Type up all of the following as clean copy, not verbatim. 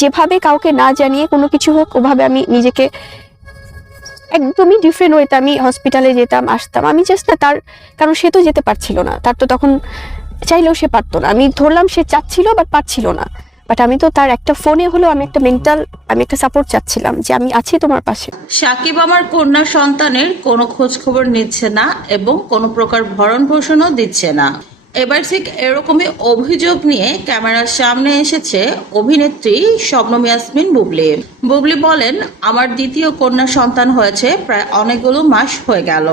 যেভাবে কাউকে না জানিয়ে কোনো কিছু হোক ওভাবে আমি নিজেকে একদমই ডিফারেন্ট ওয়েতে আমি হসপিটালে যেতাম আসতাম। আমি জাস্ট না তার, কারণ সে তো যেতে পারছিল না, তার তো তখন চাইলেও সে পারতো না। আমি ধরলাম সে চাচ্ছিল বাট পারছিল না, বাট আমি তো তার একটা ফোনে হলেও আমি একটা সাপোর্ট চাচ্ছিলাম যে আমি আছি তোমার পাশে। সাকিব আমার কন্যা সন্তানের কোনো খোঁজ খবর নিচ্ছে না এবং কোনো প্রকার ভরণ পোষণও দিচ্ছে না। এবার ঠিক এরকমই অভিযোগ নিয়ে ক্যামেরার সামনে এসেছে অভিনেত্রী শবনম ইয়াসমিন বুবলি। বুবলি বলেন, আমার দ্বিতীয় কন্যা সন্তান হয়েছে প্রায় অনেকগুলো মাস হয়ে গেল,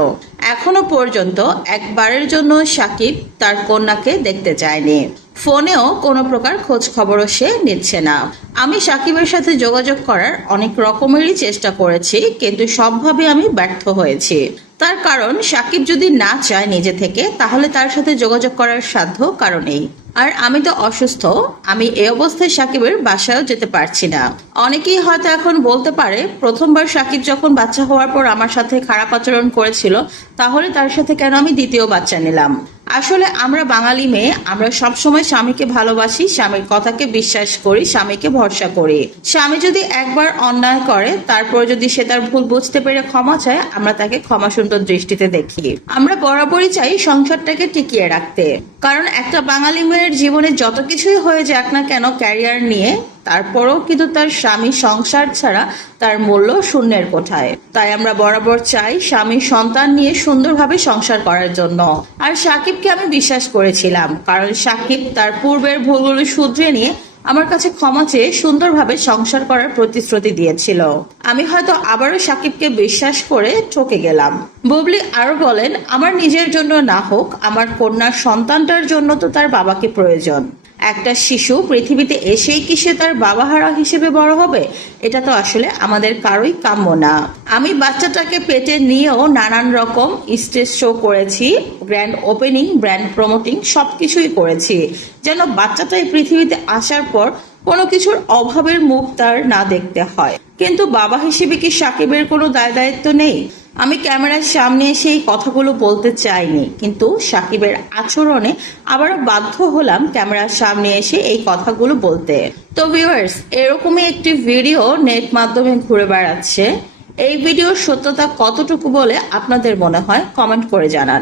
এখনো পর্যন্ত একবারের জন্য সাকিব তার কন্যাকে দেখতে চায়নি, ফোনেও কোনো প্রকার খোঁজ খবরও সে নিচ্ছে না। আমি সাকিবের সাথে যোগাযোগ করার অনেক রকমেরই চেষ্টা করেছি, কিন্তু সবভাবে আমি ব্যর্থ হয়েছি। তার কারণ সাকিব যদি না চায় নিজে থেকে, তাহলে তার সাথে যোগাযোগ করার সাধ্য কারো নেই। আর আমি তো অসুস্থ, আমি এই অবস্থায় সাকিবের বাসায়ও যেতে পারছি না। অনেকেই হয়তো এখন বলতে পারে, প্রথমবার সাকিব যখন বাচ্চা হওয়ার পর আমার সাথে খারাপ আচরণ করেছিল, তাহলে তার সাথে কেন আমি দ্বিতীয় বাচ্চা নিলাম? আসলে আমরা বাঙালি মেয়ে, আমরা সবসময় স্বামীকে ভালোবাসি, স্বামীর কথাকে বিশ্বাস করি, স্বামীকে ভরসা করি। স্বামী যদি একবার অন্যায় করে, তারপর যদি সে তার ভুল বুঝতে পেরে ক্ষমা চায়, আমরা তাকে ক্ষমা সুন্দর দৃষ্টিতে দেখি। আমরা বরাবরই চাই সংসারটাকে টিকিয়ে রাখতে, কারণ একটা বাঙালি মেয়ের জীবনে যত কিছুই হয়ে যাক না কেন ক্যারিয়ার নিয়ে, তারপরও কিন্তু তার স্বামী সংসার ছাড়া তার মূল্য শূন্যের কোঠায়। তাই আমরা বরাবর চাই স্বামী সন্তান নিয়ে সুন্দরভাবে সংসার করার জন্য। আর সাকিবকে আমি বিশ্বাস করেছিলাম, কারণ সাকিব তার পূর্বের ভুলগুলো শুধরে নিয়ে আমার কাছে ক্ষমা চেয়ে সুন্দরভাবে সংসার করার প্রতিশ্রুতি দিয়েছিল। আমি হয়তো আবারও সাকিবকে বিশ্বাস করে ঠকে গেলাম। বুবলি আরো বলেন, আমার নিজের জন্য না হোক, আমার কন্যার সন্তানটার জন্য তো তার বাবাকে প্রয়োজন। একটা শিশু পৃথিবীতে এসেই কি সে তার বাবাহারা হিসেবে বড় হবে? এটা তো আসলে আমাদের কারোই কাম্য না। আমি বাচ্চাটাকে পেটে নিয়েও নানান রকম স্টেজ শো করেছি, গ্র্যান্ড ওপেনিং, ব্র্যান্ড প্রমোটিং সবকিছুই করেছি, যেন বাচ্চাটা এই পৃথিবীতে আসার পর কোনো কিছুর অভাবের মুখ তার না দেখতে হয়। কিন্তু বাবা হিসেবে কি সাকিবের কোনো দায় দায়িত্ব নেই? আমি ক্যামেরার সামনে এসে এই কথাগুলো বলতে চাইনি, কিন্তু সাকিবের আচরণে আবারও বাধ্য হলাম ক্যামেরার সামনে এসে এই কথাগুলো বলতে। তো ভিউয়ার্স, এরকমই একটি ভিডিও নেট মাধ্যমে ঘুরে বেড়াচ্ছে। এই ভিডিওর সত্যতা কতটুকু বলে আপনাদের মনে হয় কমেন্ট করে জানান।